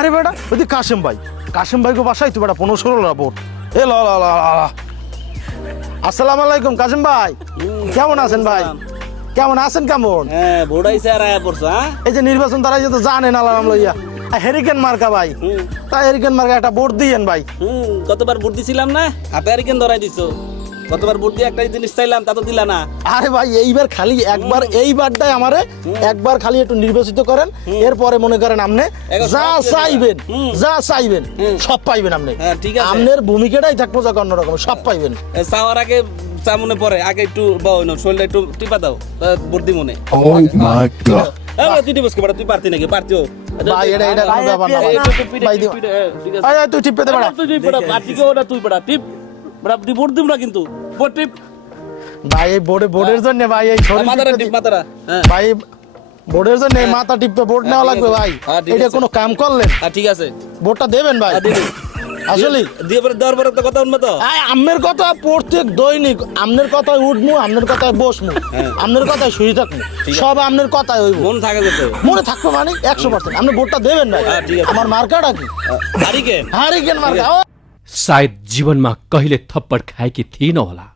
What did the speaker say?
আরে বেটা ওই কাশেম ভাই গো বাসায় তো বেটা 15-16 ভোট এ ল ল ল ল। আসসালামু আলাইকুম কাশেম ভাই, কেমন আছেন ভাই? কেমন আছেন? কেমন? হ্যাঁ ভোট আইছে আর আয়া পড়ছো। হ্যাঁ এই যে নির্বাচন তারাই তো জানেন আলাম লইয়া হেরিকেন মার্কা ভাই, তাই হেরিকেন মার্কা একটা ভোট দিয়েন ভাই। কতবার ভোট দিছিলাম না, হাতে হারিকেন ধরাই দিছো। কতবার ভোট দিয়ে একটা জিনিস চাইলাম তা তো দিলা না। আরে ভাই এইবার খালি একবার এইবারটাই আমারে একবার খালি একটু নির্বাচিত করেন, এরপরে মনে করেন আপনি যা চাইবেন সব পাইবেন আপনি। হ্যাঁ ঠিক আছে, আপনার ভূমিকাটাই থাকবো যা অন্যরকম, সব পাইবেন। চাওয়ার আগে চা মনে পড়ে, আগে একটু শরীরটা একটু টিপা দাও, ভোট দি মনে। Oh my god. তুই টিপস কে তুই পারতি নাকি? পারতিও ভাই এটা কোনো ব্যাপার না ভাই। ভাই দিও আয় আয় তুই টিপে দে বেটা। তুই পড়া পারতি কে ওটা তুই পড়া টিপ বড় তুই ভোট দিম না কিন্তু ভোট টিপ ভাই এই বোর্ডের জন্য ভাই এই শরীর মাথাটা টিপ মাথাটা। হ্যাঁ ভাই বোর্ডের জন্য এই মাথা টিপতে ভোট নেওয়া লাগবে ভাই। হ্যাঁ, ঠিক এটা আছে। কোনো কাম করলেন? ঠিক আছে, ভোটটা দেবেন ভাই আসলে। দিয়ে পরে দেওয়ার পরে তো কথা উঠবে তো। আমের কথা প্রত্যেক দৈনিক আমনের কথায় উঠমু, আমনের কথায় বসমু, আমনের কথায় শুয়ে থাকবো, সব আমনের কথায় হইব। মন থাকে যেতে মনে থাকবো মানে 100%। আপনি ভোটটা দেবেন ভাই। ঠিক আছে। আমার মার্কাটা কি? हारिकेन हारिकेन मार्का। सायद जीवनमा कहिले थप्पड खाएकी थिइन होला।